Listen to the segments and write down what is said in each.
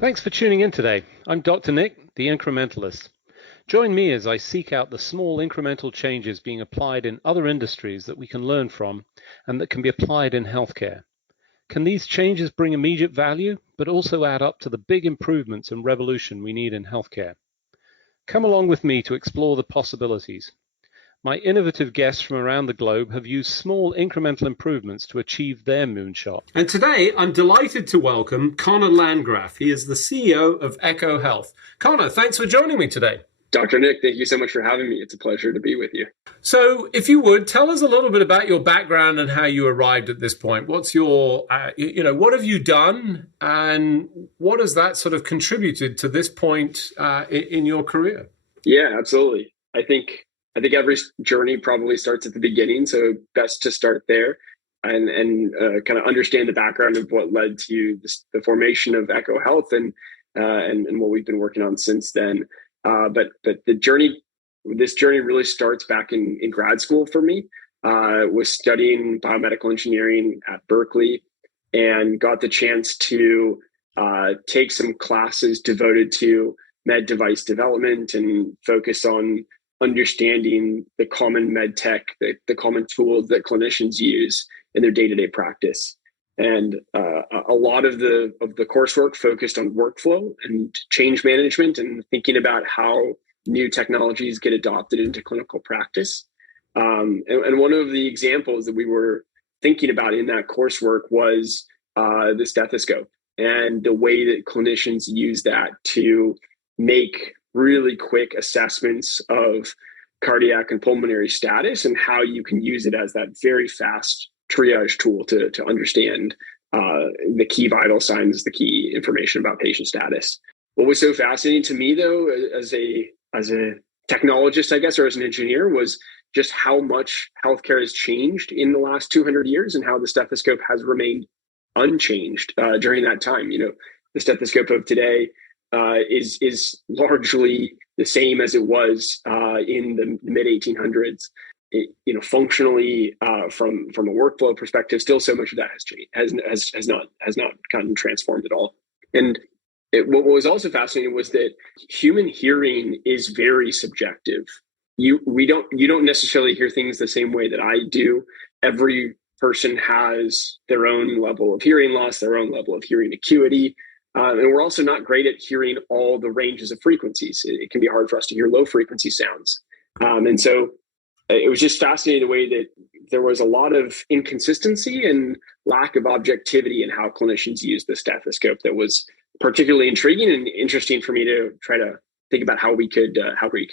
Thanks for tuning in today. I'm Dr. Nick, the Incrementalist. Join me as I seek out the small incremental changes being applied in other industries that we can learn from and that can be applied in healthcare. Can these changes bring immediate value, but also add up to the big improvements and revolution we need in healthcare? Come along with me to explore the possibilities. My innovative guests from around the globe have used small incremental improvements to achieve their moonshot. And today, I'm delighted to welcome Connor Landgraf. He is the CEO of EKO Health. Connor, thanks for joining me today. Dr. Nick, thank you so much for having me. It's a pleasure to be with you. So if you would, tell us a little bit about your background and how you arrived at this point. What's your, what have you done and what has that sort of contributed to this point in your career? Yeah, absolutely. I think every journey probably starts at the beginning, so best to start there and kind of understand the background of what led to the formation of EKO Health and what we've been working on since then. But this journey really starts back in grad school for me. Was studying biomedical engineering at Berkeley and got the chance to take some classes devoted to med device development and focus on understanding the common med tech, the common tools that clinicians use in their day-to-day practice. And a lot of the coursework focused on workflow and change management and thinking about how new technologies get adopted into clinical practice. And one of the examples that we were thinking about in that coursework was the stethoscope and the way that clinicians use that to make really quick assessments of cardiac and pulmonary status and how you can use it as that very fast triage tool to understand the key vital signs, the key information about patient status. What was so fascinating to me, though, as a technologist, I guess, or as an engineer, was just how much healthcare has changed in the last 200 years and how the stethoscope has remained unchanged during that time. You know, the stethoscope of today is largely the same as it was in the mid 1800s. Functionally, from a workflow perspective, still so much of that has changed, has not gotten transformed at all. And what was also fascinating was that human hearing is very subjective. You don't necessarily hear things the same way that I do. Every person has their own level of hearing loss, their own level of hearing acuity. And we're also not great at hearing all the ranges of frequencies. It can be hard for us to hear low frequency sounds. And so it was just fascinating the way that there was a lot of inconsistency and lack of objectivity in how clinicians use the stethoscope that was particularly intriguing and interesting for me to try to think about how we could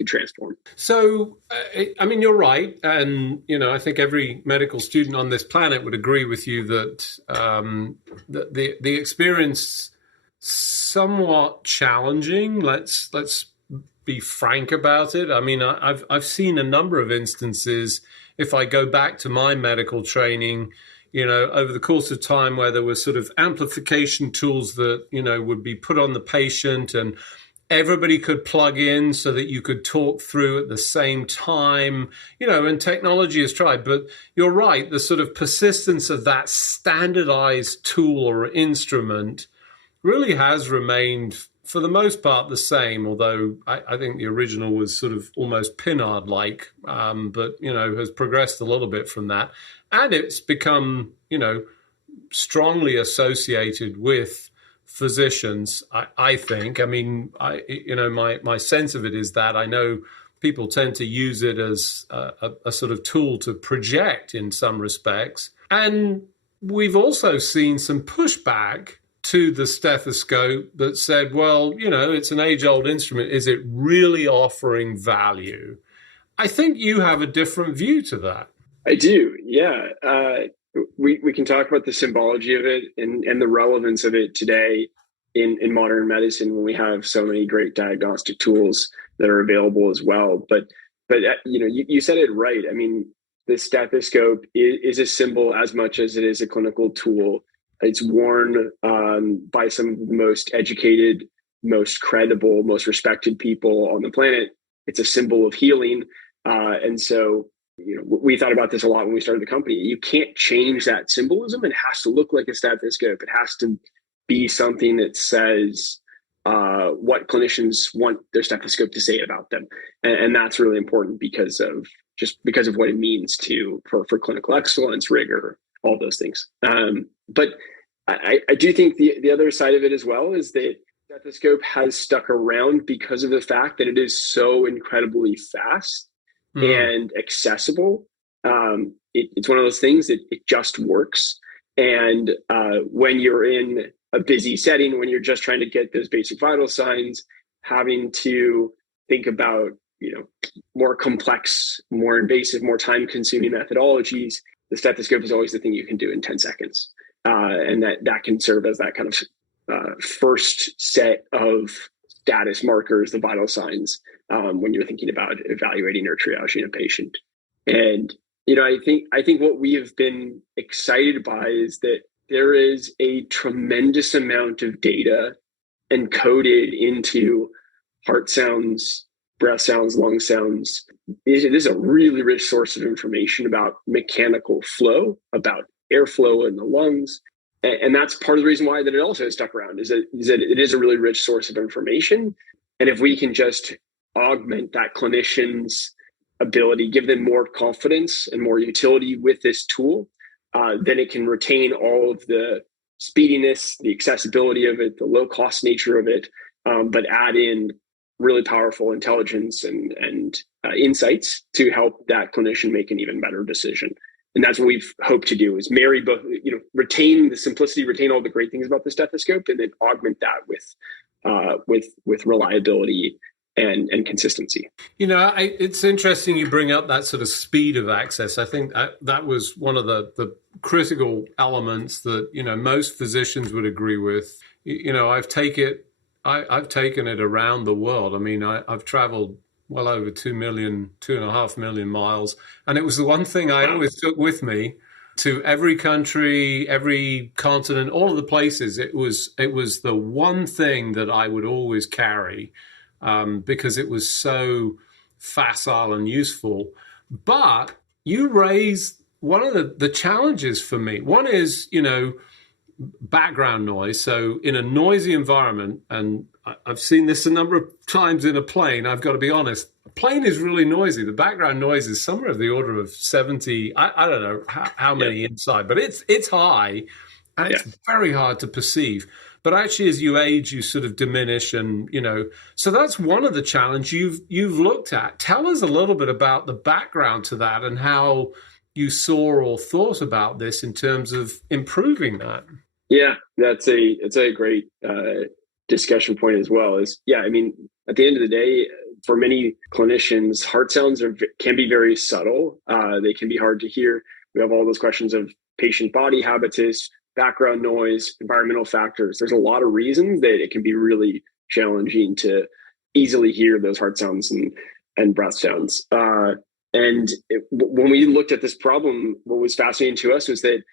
transform. So, I mean, you're right. And, I think every medical student on this planet would agree with you that the experience somewhat challenging. Let's be frank about it. I mean, I've seen a number of instances, if I go back to my medical training, over the course of time where there was sort of amplification tools that, would be put on the patient and everybody could plug in so that you could talk through at the same time, and technology is tried. But you're right, the sort of persistence of that standardized tool or instrument really has remained, for the most part, the same, although I think the original was sort of almost Pinard-like, but, has progressed a little bit from that. And it's become, strongly associated with physicians, I think. I mean, my sense of it is that I know people tend to use it as a sort of tool to project in some respects. And we've also seen some pushback to the stethoscope that said, well, it's an age-old instrument. Is it really offering value? I think you have a different view to that. I do, yeah. We can talk about the symbology of it and the relevance of it today in modern medicine when we have so many great diagnostic tools that are available as well. But you said it right. I mean, the stethoscope is a symbol as much as it is a clinical tool. It's worn by some of the most educated, most credible, most respected people on the planet. It's a symbol of healing. And so, we thought about this a lot when we started the company. You can't change that symbolism. It has to look like a stethoscope. It has to be something that says what clinicians want their stethoscope to say about them, and that's really important because of what it means for clinical excellence, rigor, all those things. But I do think the other side of it as well is that stethoscope has stuck around because of the fact that it is so incredibly fast and accessible. It's one of those things that it just works. And when you're in a busy setting, when you're just trying to get those basic vital signs, having to think about, more complex, more invasive, more time-consuming methodologies, the stethoscope is always the thing you can do in 10 seconds. And that can serve as that kind of first set of status markers, the vital signs, when you're thinking about evaluating or triaging a patient. And I think what we have been excited by is that there is a tremendous amount of data encoded into heart sounds, breath sounds, lung sounds. It is a really rich source of information about mechanical flow, about airflow in the lungs. And that's part of the reason why that it also has stuck around, is that it is a really rich source of information. And if we can just augment that clinician's ability, give them more confidence and more utility with this tool, then it can retain all of the speediness, the accessibility of it, the low cost nature of it, but add in really powerful intelligence and insights to help that clinician make an even better decision. And that's what we've hoped to do, is marry both, retain the simplicity, retain all the great things about the stethoscope, and then augment that with reliability and consistency. It's interesting you bring up that sort of speed of access. I think that was one of the critical elements that, most physicians would agree with. I've taken it around the world. I mean, I've traveled well over 2.5 million miles. And it was the one thing I always took with me to every country, every continent, all of the places. It was the one thing that I would always carry, because it was so facile and useful. But you raised one of the challenges for me. One is, background noise. So in a noisy environment, and I've seen this a number of times in a plane, I've got to be honest, a plane is really noisy. The background noise is somewhere of the order of 70. I don't know how many inside, but it's high, and it's very hard to perceive. But actually, as you age, you sort of diminish, and so that's one of the challenges you've looked at. Tell us a little bit about the background to that and how you saw or thought about this in terms of improving that. Yeah, it's a great discussion point as well. I mean, at the end of the day, for many clinicians, heart sounds can be very subtle. They can be hard to hear. We have all those questions of patient body habitus, background noise, environmental factors. There's a lot of reasons that it can be really challenging to easily hear those heart sounds and breath sounds. When we looked at this problem, what was fascinating to us was that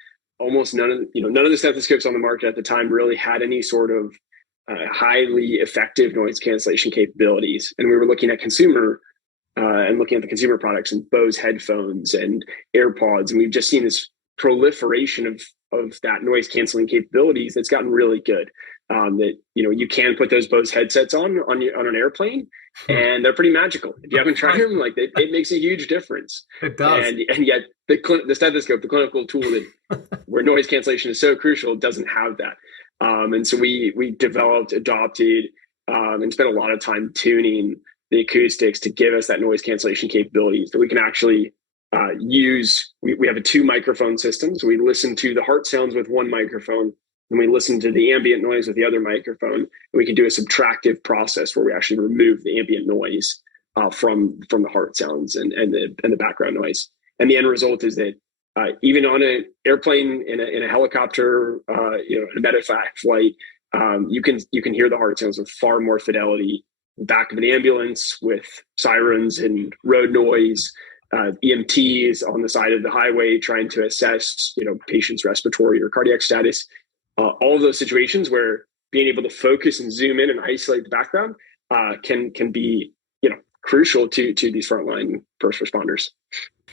almost none of the stethoscopes on the market at the time really had any sort of highly effective noise cancellation capabilities. And we were looking at the consumer products and Bose headphones and AirPods, and we've just seen this proliferation of that noise canceling capabilities that's gotten really good. That you can put those Bose headsets on an airplane, and they're pretty magical. If you haven't tried them, it makes a huge difference. It does. And yet the stethoscope, the clinical tool where noise cancellation is so crucial, doesn't have that. And so we developed, adopted, and spent a lot of time tuning the acoustics to give us that noise cancellation capabilities that we can actually use. We have a 2 microphone system, so we listen to the heart sounds with one microphone, and we listen to the ambient noise with the other microphone, and we can do a subtractive process where we actually remove the ambient noise from the heart sounds and the background noise. And the end result is that even on an airplane, in a helicopter, in a medevac flight, you can hear the heart sounds with far more fidelity. Back of an ambulance with sirens and road noise, EMTs on the side of the highway trying to assess, patient's respiratory or cardiac status. All of those situations where being able to focus and zoom in and isolate the background can be, crucial to these frontline first responders.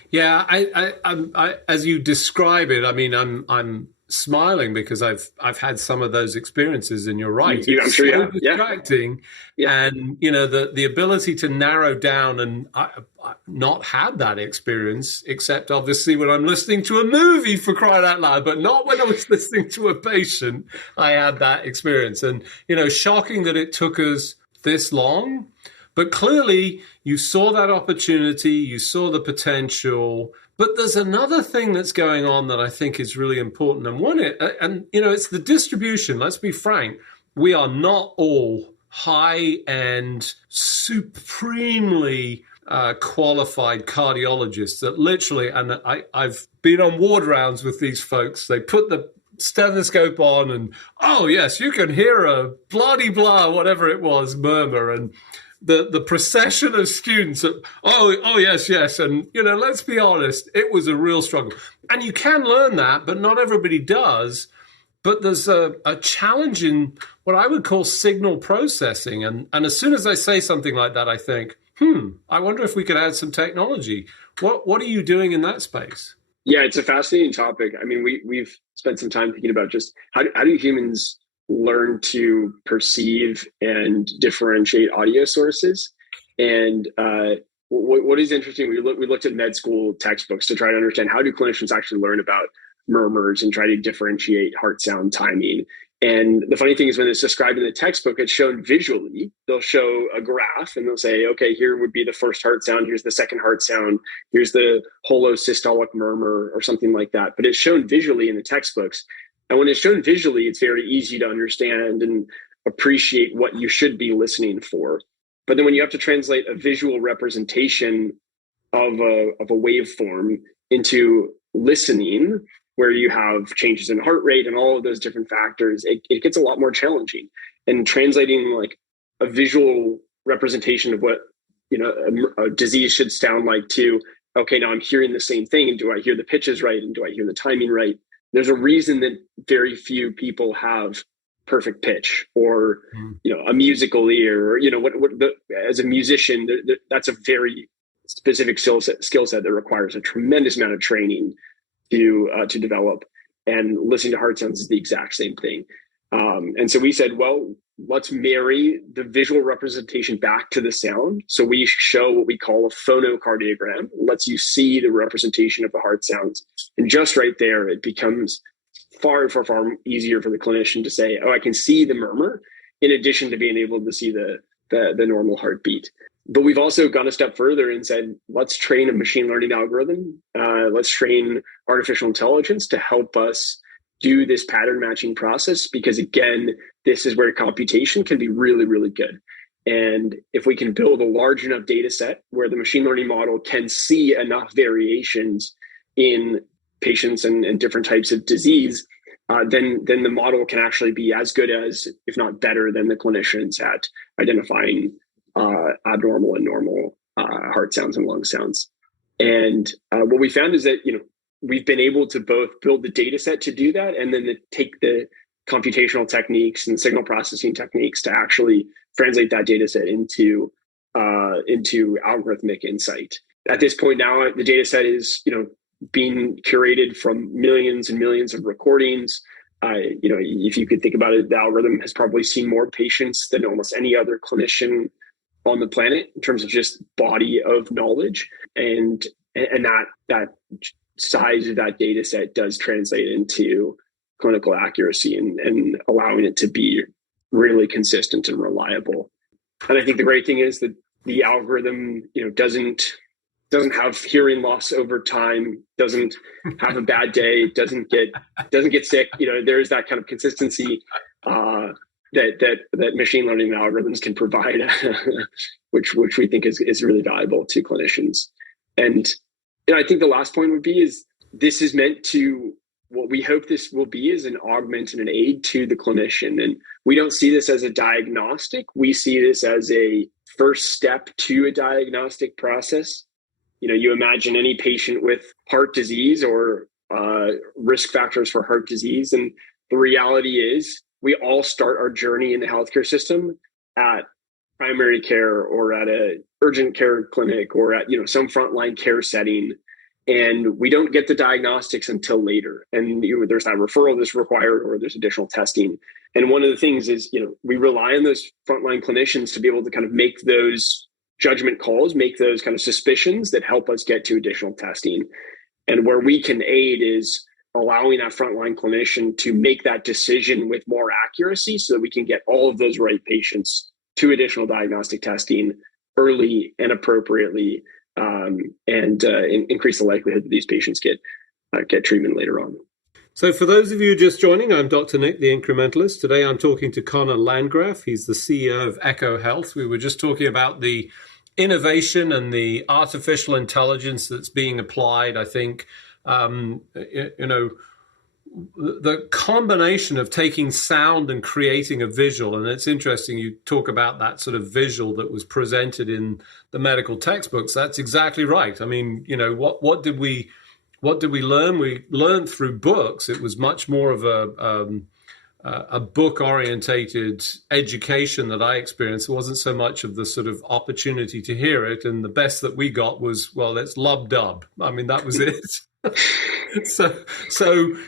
Yeah, I as you describe it, I mean, I'm smiling because I've had some of those experiences, and you're right. I'm It's sure you so have. distracting. Yeah. And, the ability to narrow down, and I've not had that experience, except obviously when I'm listening to a movie, for crying out loud, but not when I was listening to a patient, I had that experience. And, shocking that it took us this long. But clearly, you saw that opportunity, you saw the potential. But there's another thing that's going on that I think is really important. And it's the distribution. Let's be frank. We are not all high-end, supremely qualified cardiologists that literally, and I've been on ward rounds with these folks, they put the stethoscope on and, oh, yes, you can hear a blah-de-blah, whatever it was, murmur, and the procession of students, oh, yes. And, let's be honest, it was a real struggle. And you can learn that, but not everybody does. But there's a challenge in what I would call signal processing. And as soon as I say something like that, I think, I wonder if we could add some technology. What are you doing in that space? Yeah, it's a fascinating topic. I mean, we've spent some time thinking about just how do humans learn to perceive and differentiate audio sources. And what is interesting, we looked at med school textbooks to try to understand how do clinicians actually learn about murmurs and try to differentiate heart sound timing. And the funny thing is when it's described in the textbook, it's shown visually. They'll show a graph and they'll say, okay, here would be the first heart sound. Here's the second heart sound. Here's the holosystolic murmur or something like that. But it's shown visually in the textbooks. And when it's shown visually, it's very easy to understand and appreciate what you should be listening for. But then when you have to translate a visual representation of a waveform into listening, where you have changes in heart rate and all of those different factors, it gets a lot more challenging. And translating like a visual representation of what a disease should sound like to, okay, now I'm hearing the same thing, and do I hear the pitches right, and do I hear the timing right? There's a reason that very few people have perfect pitch or a musical ear, or as a musician, that's a very specific skill set that requires a tremendous amount of training to develop. And listening to heart sounds is the exact same thing. And so we said, well, let's marry the visual representation back to the sound. So we show what we call a phonocardiogram. It lets you see the representation of the heart sounds. And just right there, it becomes far easier for the clinician to say, oh, I can see the murmur, in addition to being able to see the normal heartbeat. But we've also gone a step further and said, let's train a machine learning algorithm. Let's train artificial intelligence to help us do this pattern matching process, because again, this is where computation can be really, really good. And if we can build a large enough data set where the machine learning model can see enough variations in patients and different types of disease, then the model can actually be as good as, if not better than, the clinicians at identifying abnormal and normal heart sounds and lung sounds. And what we found is that, we've been able to both build the data set to do that, and then take the computational techniques and signal processing techniques to actually translate that data set into algorithmic insight. At this point now, the data set is, being curated from millions and millions of recordings. If you could think about it, the algorithm has probably seen more patients than almost any other clinician on the planet in terms of just body of knowledge. And that size of that data set does translate into clinical accuracy and allowing it to be really consistent and reliable. And I think the great thing is that the algorithm, doesn't have hearing loss over time, doesn't have a bad day, doesn't get sick. There's that kind of consistency that machine learning algorithms can provide, which we think is really valuable to clinicians. And I think the last point would be is this is meant to, what we hope this will be is an augment and an aid to the clinician. And we don't see this as a diagnostic. We see this as a first step to a diagnostic process. You imagine any patient with heart disease or risk factors for heart disease. And the reality is we all start our journey in the healthcare system at primary care or at a urgent care clinic or at, some frontline care setting. and we don't get the diagnostics until later. And there's that referral that's required, or there's additional testing. And one of the things is, we rely on those frontline clinicians to be able to kind of make those judgment calls, make those kind of suspicions that help us get to additional testing. And where we can aid is allowing that frontline clinician to make that decision with more accuracy so that we can get all of those right patients to additional diagnostic testing early and appropriately, and increase the likelihood that these patients get treatment later on. So for those of you just joining, I'm Dr. Nick, the Incrementalist. Today I'm talking to Connor Landgraf. He's the CEO of EKO Health. We were just talking about the innovation and the artificial intelligence that's being applied. I think, the combination of taking sound and creating a visual, and it's interesting you talk about that sort of visual that was presented in the medical textbooks. That's exactly right. I mean, what did we learn? We learned through books. It was much more of a book-orientated education that I experienced. It wasn't so much of the sort of opportunity to hear it. And the best that we got was, well, it's lub-dub. I mean, that was it. So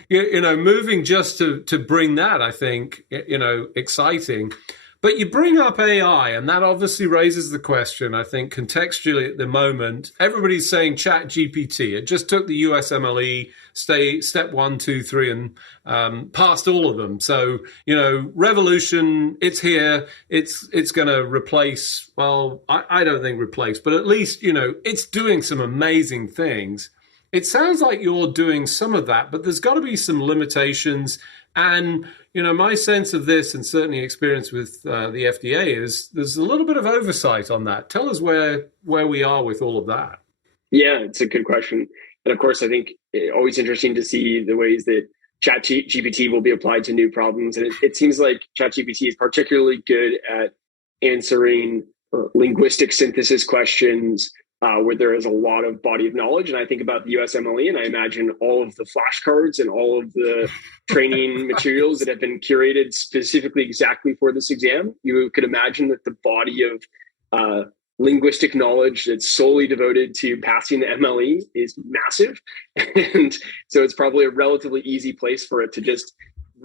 moving just to bring that, I think, exciting. But you bring up AI, and that obviously raises the question, I think, contextually at the moment. Everybody's saying Chat GPT. It just took the USMLE step 1, 2, 3, and passed all of them. So, revolution, it's here. It's going to replace, well, I don't think replace, but at least, it's doing some amazing things. It sounds like you're doing some of that, but there's got to be some limitations. And, my sense of this, and certainly experience with the FDA, is there's a little bit of oversight on that. Tell us where we are with all of that. Yeah, it's a good question. And of course, I think it's always interesting to see the ways that ChatGPT will be applied to new problems. And it seems like ChatGPT is particularly good at answering linguistic synthesis questions, where there is a lot of body of knowledge. And I think about the USMLE, and I imagine all of the flashcards and all of the training materials that have been curated specifically exactly for this exam. You could imagine that the body of linguistic knowledge that's solely devoted to passing the MLE is massive. And so it's probably a relatively easy place for it to just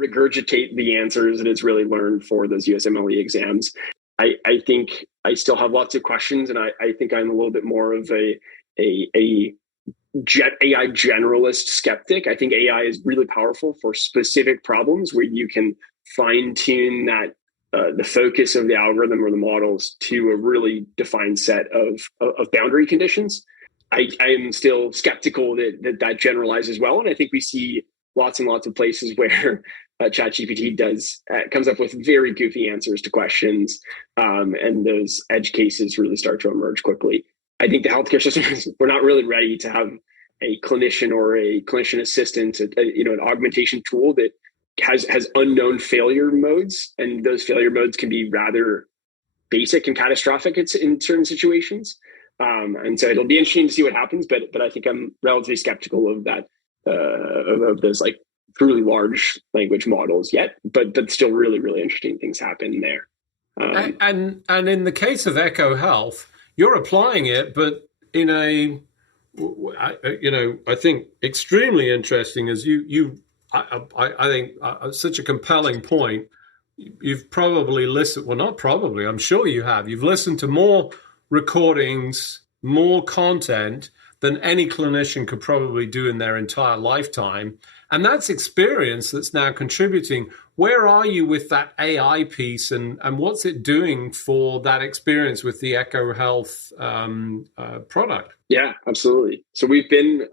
regurgitate the answers that it's really learned for those USMLE exams. I think I still have lots of questions, and I think I'm a little bit more of a AI generalist skeptic. I think AI is really powerful for specific problems where you can fine tune that the focus of the algorithm or the models to a really defined set of boundary conditions. I am still skeptical that generalizes well, and I think we see lots and lots of places where ChatGPT comes up with very goofy answers to questions, and those edge cases really start to emerge quickly. I think the healthcare system we're not really ready to have a clinician or a clinician assistant, an augmentation tool that has unknown failure modes, and those failure modes can be rather basic and catastrophic in certain situations. And so it'll be interesting to see what happens, but I think I'm relatively skeptical of that, of those like truly large language models yet, but still really, really interesting things happen there. And in the case of EKO Health, you're applying it, but in a, I think extremely interesting as I think such a compelling point. You've probably listened, well, not probably, I'm sure you have. You've listened to more recordings, more content than any clinician could probably do in their entire lifetime. And that's experience that's now contributing. Where are you with that AI piece, and what's it doing for that experience with the EKO Health product? Yeah, absolutely. So we've been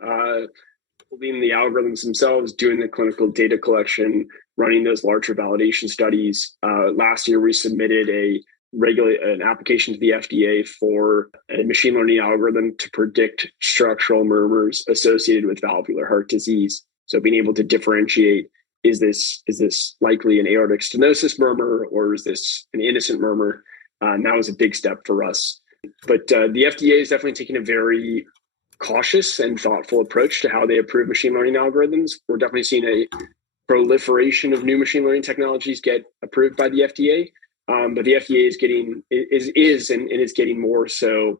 building the algorithms themselves, doing the clinical data collection, running those larger validation studies. Last year, we submitted an application to the FDA for a machine learning algorithm to predict structural murmurs associated with valvular heart disease. So being able to differentiate, is this likely an aortic stenosis murmur, or is this an innocent murmur? And that was a big step for us. But the FDA is definitely taking a very cautious and thoughtful approach to how they approve machine learning algorithms. We're definitely seeing a proliferation of new machine learning technologies get approved by the FDA. But the FDA is getting more so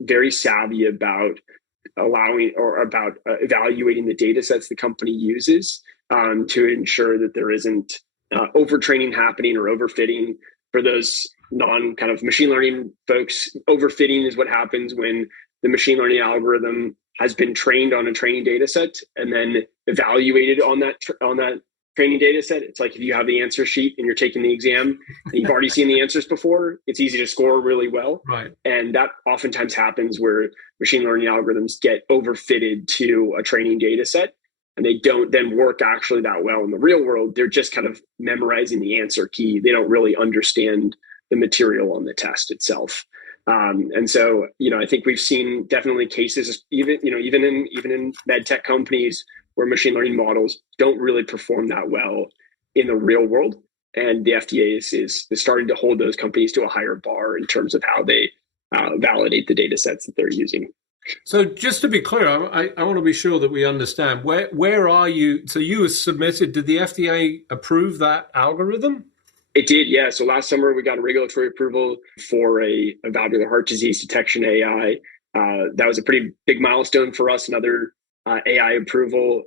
very savvy about allowing or about evaluating the data sets the company uses to ensure that there isn't overtraining happening or overfitting. For those non kind of machine learning folks, overfitting is what happens when the machine learning algorithm has been trained on a training data set and then evaluated on that training data set. It's like if you have the answer sheet and you're taking the exam and you've already seen the answers before, it's easy to score really well. Right. And that oftentimes happens where machine learning algorithms get overfitted to a training data set and they don't then work actually that well in the real world. They're just kind of memorizing the answer key. They don't really understand the material on the test itself. And so, I think we've seen definitely cases, even in med tech companies where machine learning models don't really perform that well in the real world. And the FDA is starting to hold those companies to a higher bar in terms of how they validate the data sets that they're using. So just to be clear, I want to be sure that we understand where are you? So you were submitted, did the FDA approve that algorithm? It did, yeah. So last summer we got a regulatory approval for a valvular heart disease detection AI. That was a pretty big milestone for us, another AI approval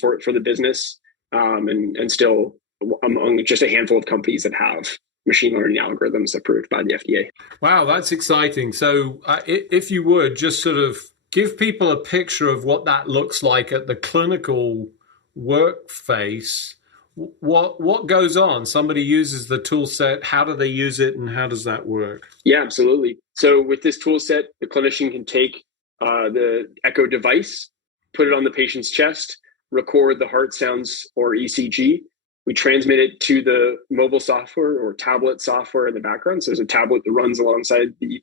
for the business, and still among just a handful of companies that have machine learning algorithms approved by the FDA. Wow, that's exciting. So if you would just sort of give people a picture of what that looks like at the clinical work phase, what goes on? Somebody uses the tool set. How do they use it and how does that work? Yeah, absolutely. So with this tool set, the clinician can take the EKO device, put it on the patient's chest, record the heart sounds or ECG. We transmit it to the mobile software or tablet software in the background. So there's a tablet that runs alongside the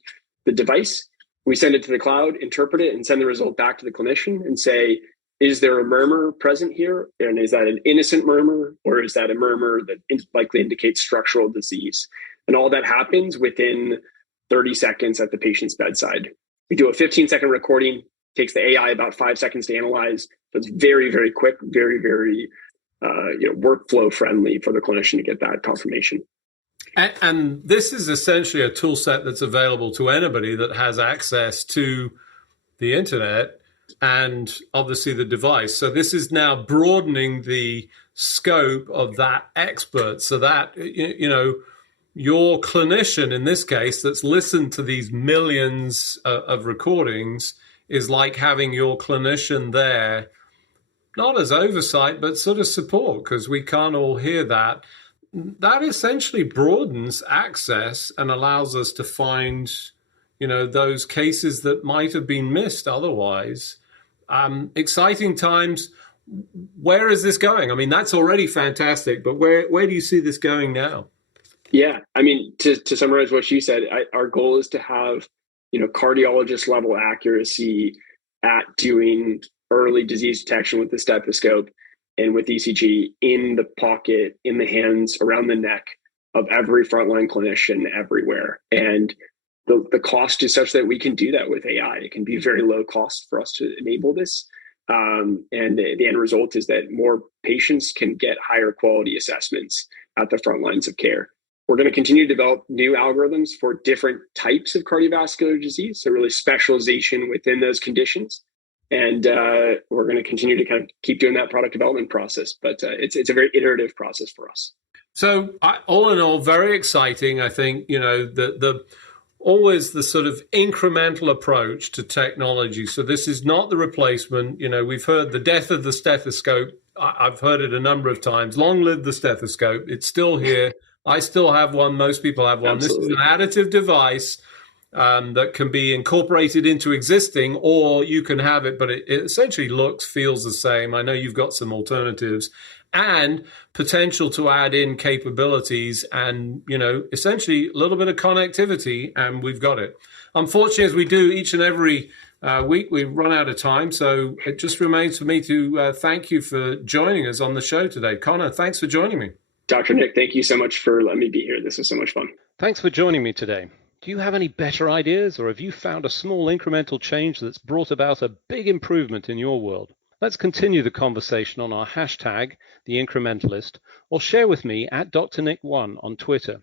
device. We send it to the cloud, interpret it, and send the result back to the clinician and say, is there a murmur present here? And is that an innocent murmur, or is that a murmur that likely indicates structural disease? And all that happens within 30 seconds at the patient's bedside. We do a 15-second recording, takes the AI about 5 seconds to analyze. So it's very, very quick, very, very workflow friendly for the clinician to get that confirmation. And this is essentially a tool set that's available to anybody that has access to the internet and obviously the device. So this is now broadening the scope of that expert so that, your clinician in this case that's listened to these millions of recordings is like having your clinician there, not as oversight, but sort of support, because we can't all hear that. That essentially broadens access and allows us to find, those cases that might have been missed otherwise. Exciting times. Where is this going? I mean, that's already fantastic, but where do you see this going now? Yeah, I mean, to summarize what you said, our goal is to have, cardiologist level accuracy at doing early disease detection with the stethoscope and with ECG in the pocket, in the hands, around the neck of every frontline clinician everywhere. And the cost is such that we can do that with AI. It can be very low cost for us to enable this. And the end result is that more patients can get higher quality assessments at the front lines of care. We're going to continue to develop new algorithms for different types of cardiovascular disease, so really specialization within those conditions. And we're going to continue to kind of keep doing that product development process. But it's a very iterative process for us. So all in all, very exciting. I think, the always the sort of incremental approach to technology. So this is not the replacement. We've heard the death of the stethoscope. I've heard it a number of times. Long live the stethoscope. It's still here. I still have one. Most people have one. Absolutely. This is an additive device that can be incorporated into existing, or you can have it, but it essentially feels the same. I know you've got some alternatives and potential to add in capabilities and, essentially a little bit of connectivity, and we've got it. Unfortunately, as we do each and every week, we run out of time. So it just remains for me to thank you for joining us on the show today. Connor, thanks for joining me. Dr. Nick, thank you so much for letting me be here. This was so much fun. Thanks for joining me today. Do you have any better ideas, or have you found a small incremental change that's brought about a big improvement in your world? Let's continue the conversation on our hashtag, The Incrementalist, or share with me at DrNick1 on Twitter.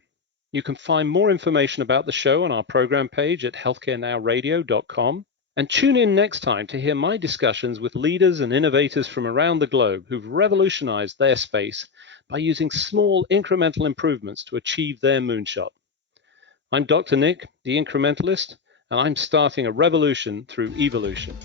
You can find more information about the show on our program page at healthcarenowradio.com. And tune in next time to hear my discussions with leaders and innovators from around the globe who've revolutionized their space by using small incremental improvements to achieve their moonshot. I'm Dr. Nick, the Incrementalist, and I'm starting a revolution through evolution.